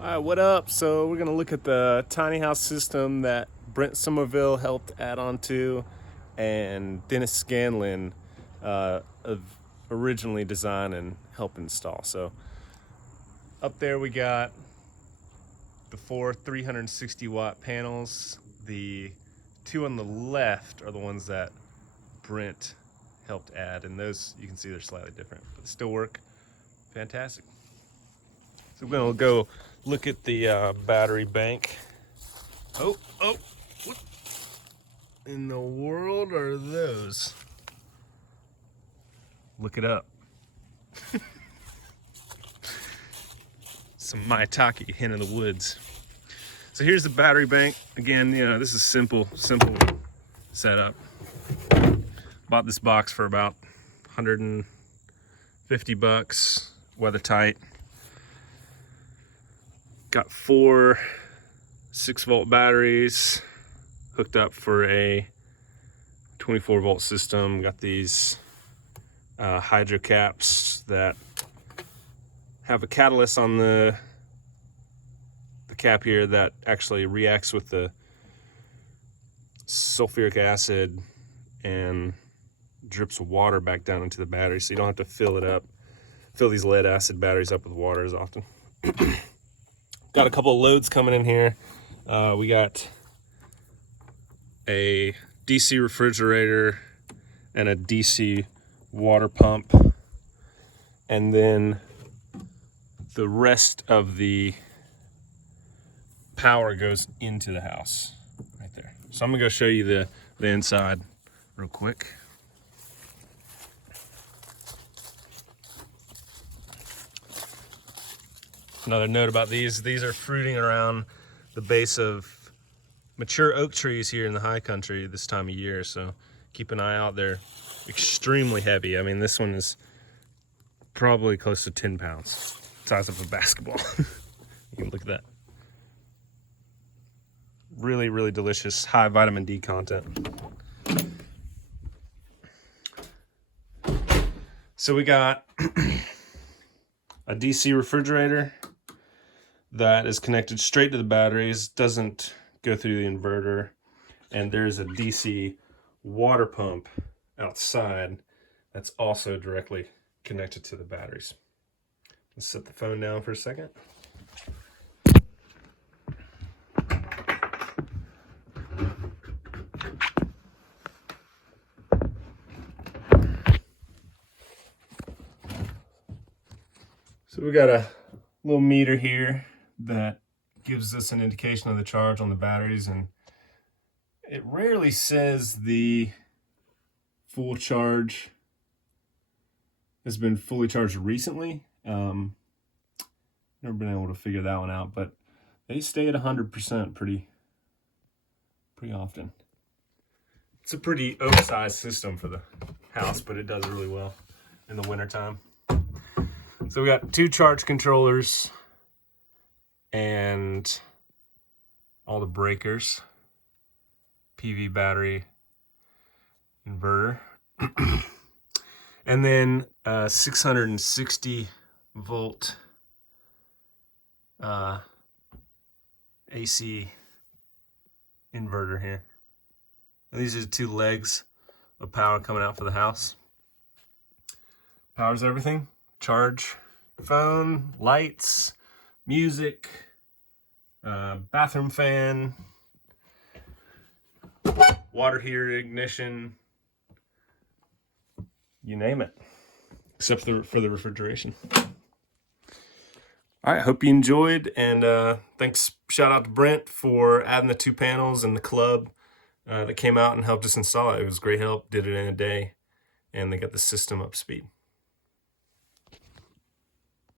Alright, what up? So we're gonna look at the tiny house system that Brent Somerville helped add on to and Dennis Scanlon originally designed and helped install. So up there we got the four 360 watt panels. The two on the left are the ones that Brent helped add, and those you can see they're slightly different, but still work fantastic. So we're gonna go look at the battery bank. Oh, what in the world are those? Look it up. Some Maitake, hen of the woods. So here's the battery bank. Again, this is simple setup. Bought this box for about 150 bucks, weather tight. Got four 6-volt batteries hooked up for a 24-volt system. Got these hydro caps that have a catalyst on the cap here that actually reacts with the sulfuric acid and drips water back down into the battery, so you don't have to fill these lead acid batteries up with water as often. Got a couple of loads coming in here. We got a DC refrigerator and a DC water pump, and then the rest of the power goes into the house right there. So I'm gonna go show you the inside real quick. Another note about these are fruiting around the base of mature oak trees here in the high country this time of year, so keep an eye out. They're extremely heavy. I mean, this one is probably close to 10 pounds, size of a basketball. You can look at that. Really, really delicious, high vitamin D content. So we got a DC refrigerator that is connected straight to the batteries, doesn't go through the inverter, and there's a DC water pump outside that's also directly connected to the batteries. Let's set the phone down for a second. So we got a little meter here that gives us an indication of the charge on the batteries, and it rarely says the full charge has been fully charged recently. Never been able to figure that one out, but they stay at 100% pretty often. It's a pretty oversized system for the house, but it does really well in the wintertime. So we got two charge controllers and all the breakers, PV battery, inverter, and then a 660 volt AC inverter here. And these are the two legs of power coming out for the house. Powers everything. Charge phone, lights, music, bathroom fan, water heater ignition, you name it, except for the refrigeration. All right, hope you enjoyed, and thanks. Shout out to Brent for adding the two panels and the club that came out and helped us install it. It was great help, did it in a day, and they got the system up to speed.